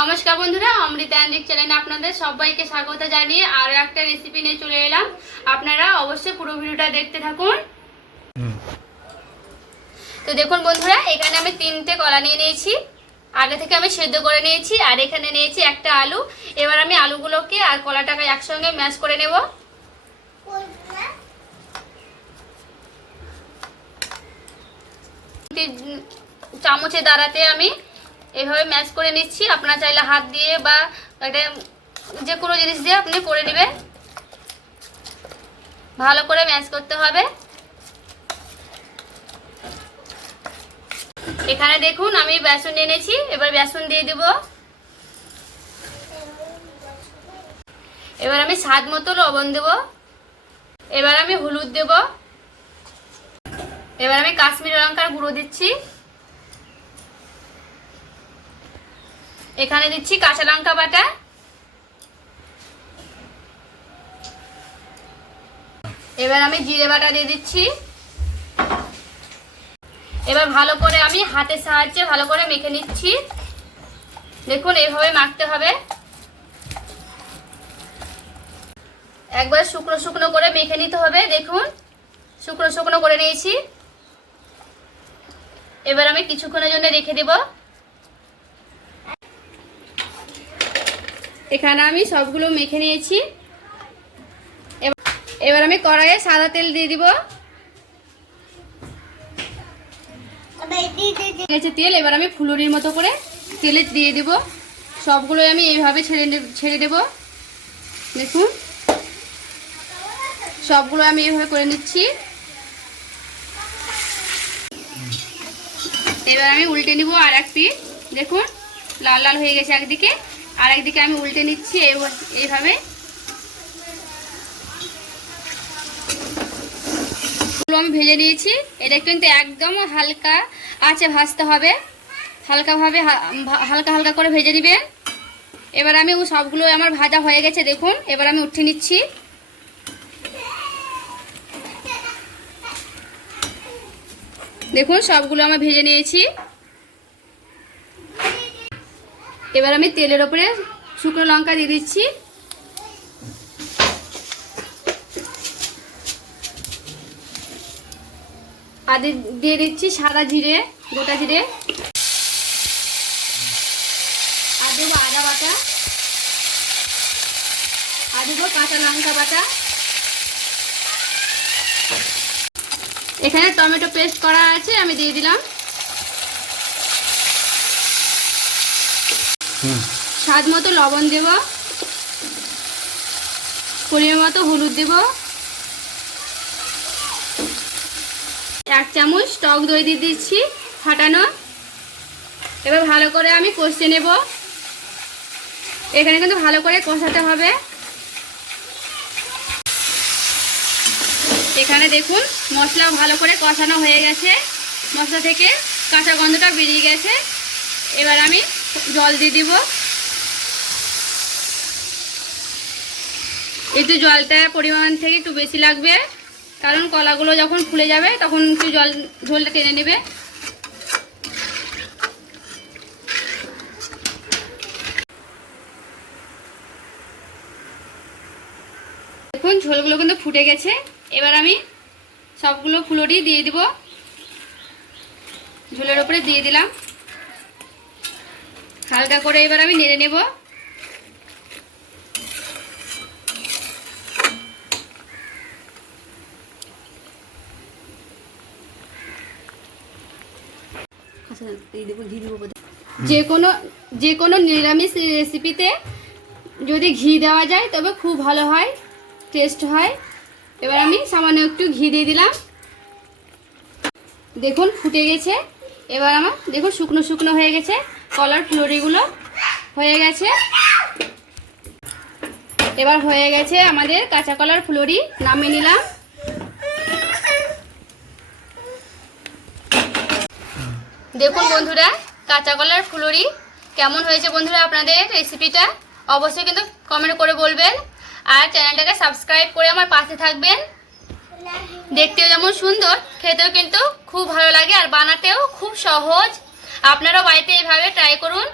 নমস্কার বন্ধুরা অমৃতা অ্যান্ডিক চ্যানেলে আপনাদের সবাইকে স্বাগত জানিয়ে আরও একটা রেসিপি নিয়ে চলে এলাম। আপনারা অবশ্যই পুরো ভিডিওটা দেখতে থাকুন। তো দেখুন বন্ধুরা এখানে আমি তিনটে কলা নিয়ে নিয়েছি। আগে থেকে আমি সেদ্ধ করে নিয়েছি আর এখানে নিয়েছি একটা আলু। এবার আমি আলুগুলোকে আর কলাটাকে একসঙ্গে ম্যাশ করে নেব। চামচের দ্বারাতে আমি এভাবে ম্যাশ করে নিচ্ছি। আপনারা চাইলে হাত দিয়ে বা একটা যে কোনো জিনিস দিয়ে আপনি করে নেবেন। ভালো করে ম্যাশ করতে হবে। এখানে দেখুন, আমি বেসন নিয়েছি। এবার বেসন দিয়ে দেব। এবার আমি স্বাদ মতো লবণ দেব। এবার আমি হলুদ দেব। এবার আমি কাশ্মীরি লঙ্কার গুঁড়ো দিচ্ছি। এখানে দিচ্ছি কাঁচা লঙ্কা বাটা। এবার আমি জিরে বাটা দিয়ে দিচ্ছি। এবার ভালো করে আমি হাতের সাহায্যে ভালো করে মেখে নিচ্ছি। দেখুন এইভাবে মাখতে হবে। একবার শুকনো শুকনো করে মেখে নিতে হবে, দেখুন। শুকনো শুকনো করে নিয়েছি। এবার আমি কিছুক্ষণের জন্য রেখে দেব। এখানে আমি সবগুলো মেখে নিয়েছি। এবার- আমি কড়াইয়ে সাদা তেল দিয়ে দিব। তেল, এবার আমি ফুলুরির মতো করে তেলে দিয়ে দেব। সবগুলো আমি এইভাবে ছেড়ে ছেড়ে দেব। দেখুন। সবগুলো আমি এইভাবে করে নিচ্ছি। এবার আমি উল্টে নিব আর এক পিঠ দেখুন, লাল লাল হয়ে গেছে একদিকে। আর একদিকে আমি উল্টে নিচ্ছি, এই- এইভাবে। আমি ভেজে নিয়েছি। এটা কিন্তু একদম হালকা আছে ভাজতে হবে। হালকাভাবে হালকা হালকা করে ভেজে নেবেন এবার আমি ও সবগুলো আমার ভাজা হয়ে গেছে, দেখুন। এবার আমি উঠে নিচ্ছি। দেখুন, সবগুলো আমি ভেজে নিয়েছি। এবার আমি তেলের ওপরে শুকনো লঙ্কা দিয়ে দিচ্ছি। আর দিয়ে দিচ্ছি সাদা জিরে, গোটা জিরে। আর দেবো আদা বাটা। আর দেবো কাঁচা লঙ্কা বাটা। এখানে টমেটো পেস্ট করা আছে, আমি দিয়ে দিলাম। স্বাদ মতো লবণ দেব। পরিমাণ মতো হলুদ দেব। এক চামচ টক দই দিয়ে দিচ্ছি ফাটানো। এবার ভালো করে আমি কষে নেব। এখানে কিন্তু ভালো করে কষাতে হবে। এখানে দেখুন মশলা ভালো করে কষানো হয়ে গেছে। মশলা থেকে কাঁচা গন্ধটা বেরিয়ে গেছে। এবার আমি জল দিয়ে দিব। একটু জলটা পরিমাণ থেকে একটু বেশি লাগবে, কারণ কলাগুলো যখন ফুলে যাবে তখন একটু জল, ঝোলটা টেনে নেবে। দেখুন, ঝোলগুলো কিন্তু ফুটে গেছে। এবার আমি সবগুলো ফুলরি দিয়ে দিব। ঝোলের উপরে দিয়ে দিলাম। হালকা করে এবার আমি নেড়ে নেব। যে কোনো যে কোনো নিরামিষ রেসিপিতে যদি ঘি দেওয়া যায়, তবে খুব ভালো হয় টেস্ট হয়। এবার আমি সামান্য একটু ঘি দিয়ে দিলাম। দেখুন, ফুটে গেছে। এবার আমার দেখুন, শুকনো শুকনো হয়ে গেছে। কলার ফ্লোরিগুলো হয়ে গেছে। এবার হয়ে গেছে আমাদের কাঁচা কলার ফ্লোরি, নামিয়ে নিলাম। দেখুন বন্ধুরা, কাঁচা কলার ফুলুরি কেমন হয়েছে বন্ধুরা আপনাদের রেসিপিটা অবশ্যই কিন্তু কমেন্ট করে বলবেন। আর চ্যানেলটাকে সাবস্ক্রাইব করে আমার পাশে থাকবেন। দেখতেও যেমন সুন্দর, খেতেও কিন্তু খুব ভালো লাগে আর বানাতেও খুব সহজ। আপনারাও বাড়িতে এইভাবে ট্রাই করুন।